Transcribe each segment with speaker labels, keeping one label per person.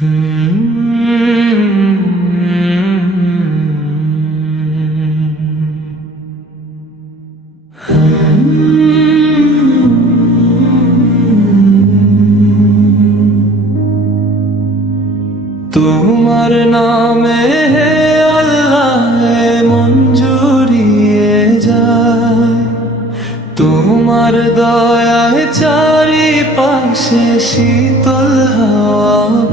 Speaker 1: তোমার নামে হে তোমার চারি পাশে শীতল হব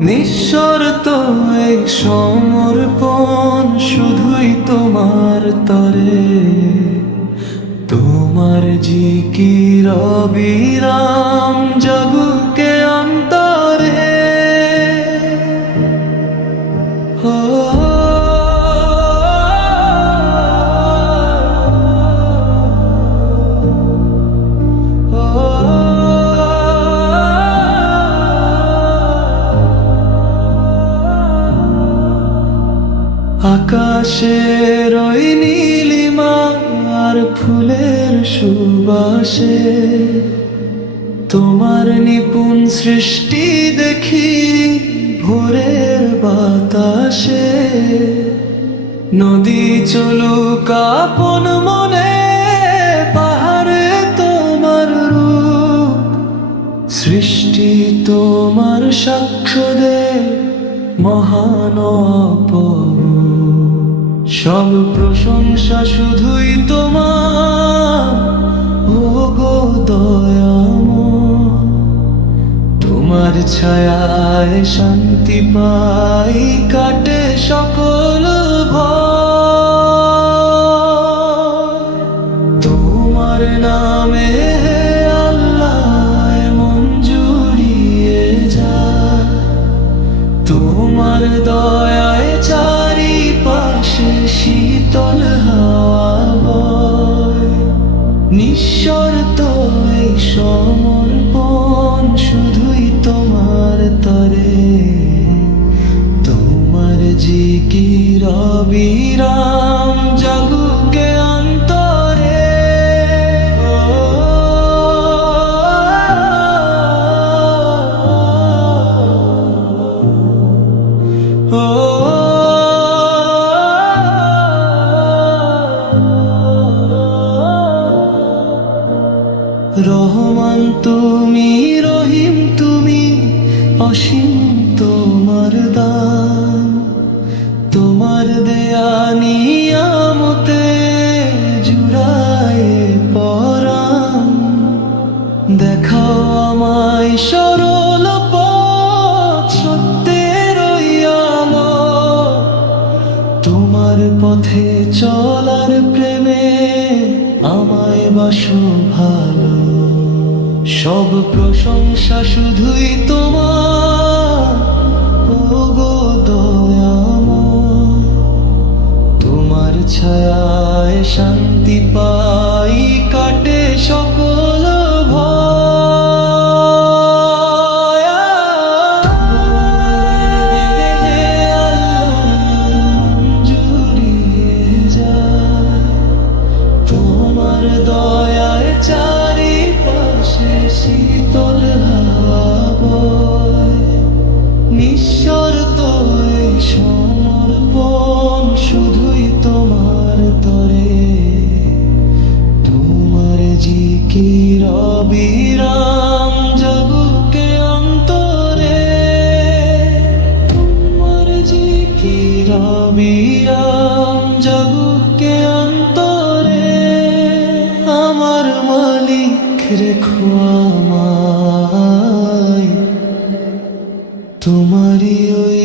Speaker 1: নিঃশর্ত এই সমর্পণ শুধুই তোমার তরে। তোমার জিকির বিরাম রবিরাম অন্তরে আকাশের ওই নীলিমা আর ফুলের সুবাসে তোমার নিপুণ সৃষ্টি দেখি ভোরের বাতাসে নদী চলুক আপন মনে, পাহাড়ে তোমার রূপ সৃষ্টি তোমার সাক্ষ্য দে মহান অপরূপ। সব প্রশংসা শুধুই তোমার। ও গো দয়াম তোমার ছায়ায় শান্তি পাই। বিরাম জাগুকে অন্তরে ও রহমান তুমি রহিম তুমি অসীম তোমার দান তোমার দেয়া নিয়ামতে জুড়ায় পরাণ। দেখাও আমায় সরল পথ সত্যের আলো। তোমার পথে চলার প্রেমে আমায় বাসো ভালো। সব প্রশংসা শুধুই তোমার রেখো আমায় তোমারই ওই